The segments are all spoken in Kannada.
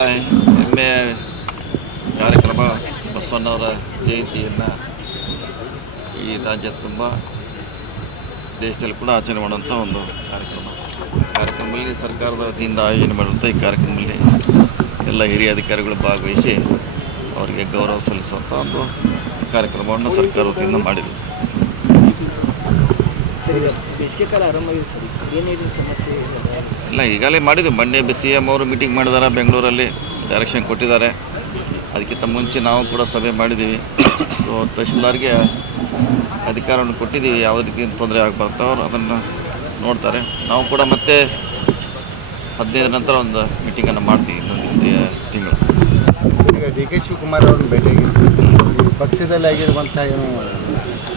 ಹೆಮ್ಮೆಯ ಕಾರ್ಯಕ್ರಮ ಬಸವಣ್ಣವರ ಜಯಂತಿಯನ್ನು ಈ ರಾಜ್ಯ ತುಂಬ ದೇಶದಲ್ಲಿ ಕೂಡ ಆಚರಣೆ ಮಾಡುವಂಥ ಒಂದು ಕಾರ್ಯಕ್ರಮದಲ್ಲಿ ಸರ್ಕಾರದ ವತಿಯಿಂದ ಆಯೋಜನೆ ಮಾಡುವಂಥ ಈ ಕಾರ್ಯಕ್ರಮದಲ್ಲಿ ಎಲ್ಲ ಹಿರಿಯ ಅಧಿಕಾರಿಗಳು ಭಾಗವಹಿಸಿ ಅವರಿಗೆ ಗೌರವ ಸಲ್ಲಿಸುವಂಥ ಒಂದು ಕಾರ್ಯಕ್ರಮವನ್ನು ಸರ್ಕಾರ ವತಿಯಿಂದ ಮಾಡಿದೆ. ಇಲ್ಲ, ಈಗಾಗಲೇ ಮಾಡಿದ್ವಿ. ಮೊನ್ನೆ CM ಅವರು ಮೀಟಿಂಗ್ ಮಾಡಿದ್ದಾರೆ, ಬೆಂಗಳೂರಲ್ಲಿ ಡೈರೆಕ್ಷನ್ ಕೊಟ್ಟಿದ್ದಾರೆ. ಅದಕ್ಕಿಂತ ಮುಂಚೆ ನಾವು ಕೂಡ ಸಭೆ ಮಾಡಿದ್ದೀವಿ. ಸೊ ತಹಶೀಲ್ದಾರ್ಗೆ ಅಧಿಕಾರವನ್ನು ಕೊಟ್ಟಿದ್ದೀವಿ, ಯಾವುದೇ ರೀತಿ ತೊಂದರೆ ಆಗಬಾರ್ದು ಅವರು ಅದನ್ನು ನೋಡ್ತಾರೆ. ನಾವು ಕೂಡ ಮತ್ತೆ 15 ನಂತರ ಒಂದು ಮೀಟಿಂಗನ್ನು ಮಾಡ್ತೀವಿ ಇನ್ನೊಂದು ತಿಂಗಳು. ಈಗ DK ಶಿವಕುಮಾರ್ ಅವ್ರನ್ನ ಭೇಟಿಯಾಗಿ ಪಕ್ಷದಲ್ಲಿ ಆಗಿರುವಂಥ ಏನು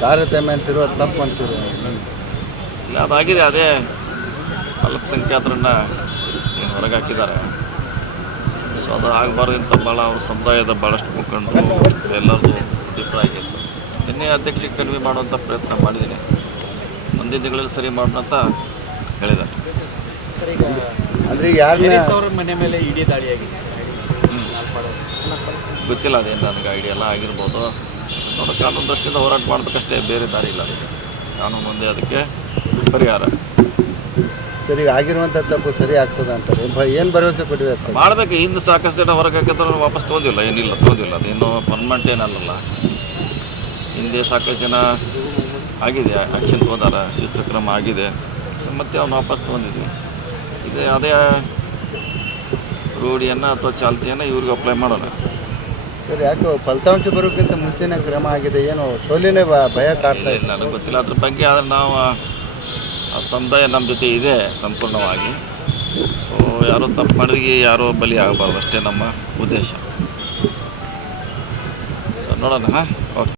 ತಾರತಮ್ಯ ಅಂತಿರೋ ತಪ್ಪು ಅಂತಿರೋ ಇಲ್ಲ, ಅದಾಗಿದೆ. ಅದೇ ಅಲ್ಪಸಂಖ್ಯಾತರನ್ನು ಹೊರಗೆ ಹಾಕಿದ್ದಾರೆ. ಸೊ ಅದು ಆಗಬಾರ್ದು ಅಂತ ಭಾಳ ಅವ್ರ ಸಮುದಾಯದ ಭಾಳಷ್ಟು ಮುಖಂಡರು ಎಲ್ಲರದು ಅಭಿಪ್ರಾಯ ಆಗಿತ್ತು. ನಿನ್ನೆ ಅಧ್ಯಕ್ಷರಿಗೆ ಕಡಿಮೆ ಮಾಡುವಂಥ ಪ್ರಯತ್ನ ಮಾಡಿದ್ದೀನಿ. ಮುಂದಿನ ದಿನಗಳಲ್ಲಿ ಸರಿ ಮಾಡೋಣ ಅಂತ ಹೇಳಿದ್ದಾರೆ. ಸರ್, ಈಗ ಅಂದರೆ ಯಾರು ಮನೆ ಮೇಲೆ ಇಡೀ ದಾಳಿ ಆಗಿದೆ ಗೊತ್ತಿಲ್ಲ, ಅದೇನು ನನಗೆ ಐಡಿಯಾ ಎಲ್ಲ ಆಗಿರ್ಬೋದು. ನೋಡೋ ಕಾನೂನು ದೃಷ್ಟಿಯಿಂದ ಹೋರಾಟ ಮಾಡಬೇಕಷ್ಟೇ, ಬೇರೆ ದಾರಿ ಇಲ್ಲ. ಅದಕ್ಕೆ ಕಾನೂನು ಮುಂದೆ ಅದಕ್ಕೆ ಪರಿಹಾರ. ಸರಿ, ಆಗಿರುವಂಥ ತಪ್ಪು ಸರಿ ಆಗ್ತದೆ ಅಂತಾರೆ. ಏನು ಭರವಸೆ ಕೊಟ್ಟಿದೆ ಸರ್? ಮಾಡಬೇಕು. ಹಿಂದೆ ಸಾಕಷ್ಟು ಜನ ಹೊರಗೆ ಹಾಕಿದ್ರೆ ವಾಪಸ್ ತೊಗೊಂಡಿಲ್ಲ, ಏನಿಲ್ಲ ತೊಗೊಂಡಿಲ್ಲ. ಅದೇನು ಪರ್ಮನೆಂಟ್ ಏನಲ್ಲ. ಹಿಂದೆ ಸಾಕಷ್ಟು ಜನ ಆಗಿದೆ, ಆ್ಯಕ್ಷನ್ ತೊಗೊಂಡಾರ, ಶಿಸ್ತು ಕ್ರಮ ಆಗಿದೆ. ಮತ್ತೆ ಅವ್ನು ವಾಪಸ್ ತೊಗೊಂಡಿದ್ವಿ. ಇದೇ ಅದೇ ರೂಢಿಯನ್ನು ಅಥವಾ ಚಾಲ್ತಿಯನ್ನು ಇವ್ರಿಗೆ ಅಪ್ಲೈ ಮಾಡೋಣ. ಸರ್, ಯಾಕೆ ಫಲಿತಾಂಶ ಬರೋಕ್ಕಿಂತ ಮುಂಚೆನೇ ಕ್ರಮ ಆಗಿದೆ? ಏನು ಸೋಲಿನೇ ಭಯ ಕಾಡ್ತಾ ಇಲ್ಲ, ನನಗೆ ಗೊತ್ತಿಲ್ಲ ಅದ್ರ ಬಗ್ಗೆ. ಆದರೆ ನಾವು ಆ ಸಮುದಾಯ ನಮ್ಮ ಜೊತೆ ಇದೆ ಸಂಪೂರ್ಣವಾಗಿ. ಸೊ ಯಾರೋ ತಪ್ಪು ಮಾಡಿದ್ರೆ ಯಾರೋ ಬಲಿ ಆಗಬಾರ್ದು, ಅಷ್ಟೇ ನಮ್ಮ ಉದ್ದೇಶ. ಸೊ ನೋಡೋಣ. ಓಕೆ.